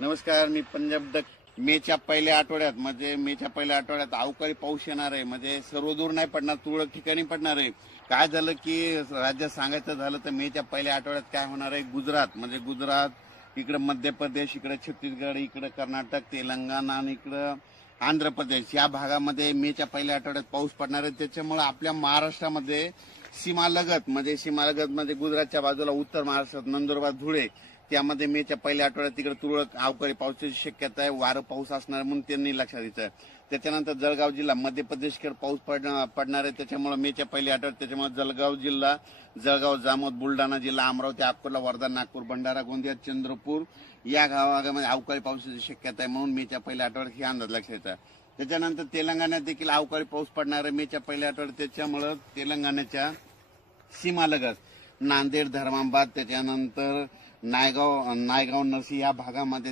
नमस्कार, मी पंजाब डक. मेच्या पहिल्या आठवड्यात अवकाळी पाऊस येणार आहे. म्हणजे सर्व दूर नाही पडणार, तुरळक ठिकाणी पडणार आहे. काय झालं की राज्यात सांगायचं झालं तर मेच्या पहिल्या आठवड्यात काय होणार आहे, गुजरात, इकडे मध्य प्रदेश, इकडे छत्तीसगड, इकडे कर्नाटक, तेलंगणा आणि इकडं आंध्र प्रदेश या भागामध्ये मेच्या पहिल्या आठवड्यात पाऊस पडणार आहे. त्याच्यामुळे आपल्या महाराष्ट्रामध्ये सीमालगत म्हणजे गुजरातच्या बाजूला उत्तर महाराष्ट्रात नंदुरबार, धुळे त्यामध्ये मेच्या पहिल्या आठवड्यात तिकडे तुरळक अवकाळी पावसाची शक्यता आहे. वारं पाऊस असणार म्हणून त्यांनी लक्षात द्यायचं. त्याच्यानंतर जळगाव जिल्हा मध्य प्रदेशकडे पाऊस पडणार आहे. त्याच्यामुळे मेच्या पहिल्या आठवड्यात त्याच्यामुळे जळगाव, जामोद, बुलढाणा जिल्हा, अमरावती, अकोला, वर्धा, नागपूर, भंडारा, गोंदिया, चंद्रपूर या भागामध्ये अवकाळी पावसाची शक्यता आहे. म्हणून मेच्या पहिल्या आठवड्यात ही अंदाज लक्षात येतात. त्याच्यानंतर तेलंगणात देखील अवकाळी पाऊस पडणार आहे मेच्या पहिल्या आठवड्यात. त्याच्यामुळे तेलंगणाच्या सीमालगत नांदेड, धर्माबाद, त्याच्यानंतर नायगाव, नरसी या भागामध्ये